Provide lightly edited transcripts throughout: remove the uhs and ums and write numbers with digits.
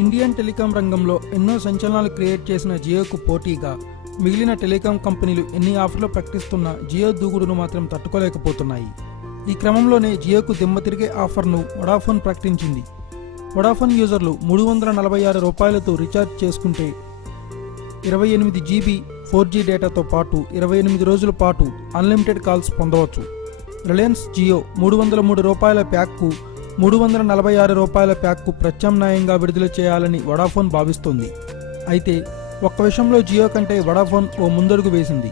Indian telecom రంగంలో ఎన్నో సంచలనాలు create చేసిన జియోకు పోటీగా మిగిలిన టెలికాం కంపెనీలు ఎన్ని ఆఫర్లు ప్రకటిస్తున్నా జియో దూకుడును మాత్రం తట్టుకోలేకపోతున్నాయి. ఈ క్రమంలోనే జియోకు దిమ్మ తిరిగే ఆఫర్ను వొడాఫోన్ ప్రకటించింది. వొడాఫోన్ యూజర్లు 346 రూపాయలతో రీఛార్జ్ చేసుకుంటే 28 GB 4G డేటాతో పాటు 28 రోజుల పాటు అన్లిమిటెడ్ కాల్స్ పొందవచ్చు. రిలయన్స్ జియో 303 రూపాయల ప్యాక్కు 346 రూపాయల ప్యాక్కు ప్రత్యామ్నాయంగా విడుదల చేయాలని వొడాఫోన్ భావిస్తోంది. అయితే ఒక్క విషయంలో జియో కంటే వొడాఫోన్ ఓ ముందడుగు వేసింది.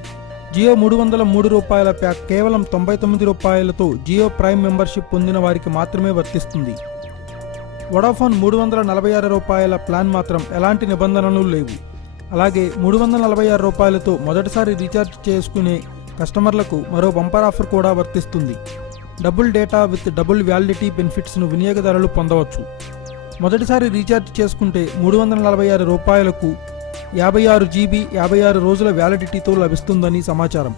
జియో 303 రూపాయల ప్యాక్ కేవలం 99 రూపాయలతో జియో ప్రైమ్ మెంబర్షిప్ పొందిన వారికి మాత్రమే వర్తిస్తుంది. వొడాఫోన్ 346 రూపాయల ప్లాన్ మాత్రం ఎలాంటి నిబంధనలు లేవు. అలాగే 346 రూపాయలతో మొదటిసారి రీఛార్జ్ చేసుకునే కస్టమర్లకు మరో బంపర్ ఆఫర్ కూడా వర్తిస్తుంది. Double data with double validity బెనిఫిట్స్ను వినియోగదారులు పొందవచ్చు. మొదటిసారి రీఛార్జ్ చేసుకుంటే 346 రూపాయలకు 56 GB 56 రోజుల వ్యాలిడిటీతో లభిస్తుందని సమాచారం.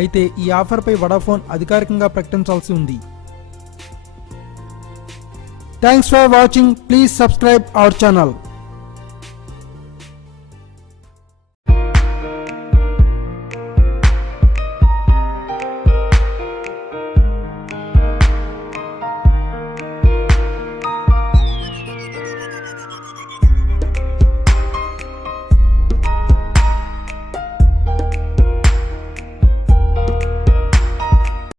అయితే ఈ ఆఫర్పై వొడాఫోన్ అధికారికంగా ప్రకటించాల్సి ఉంది. Thanks for watching. Please subscribe our channel.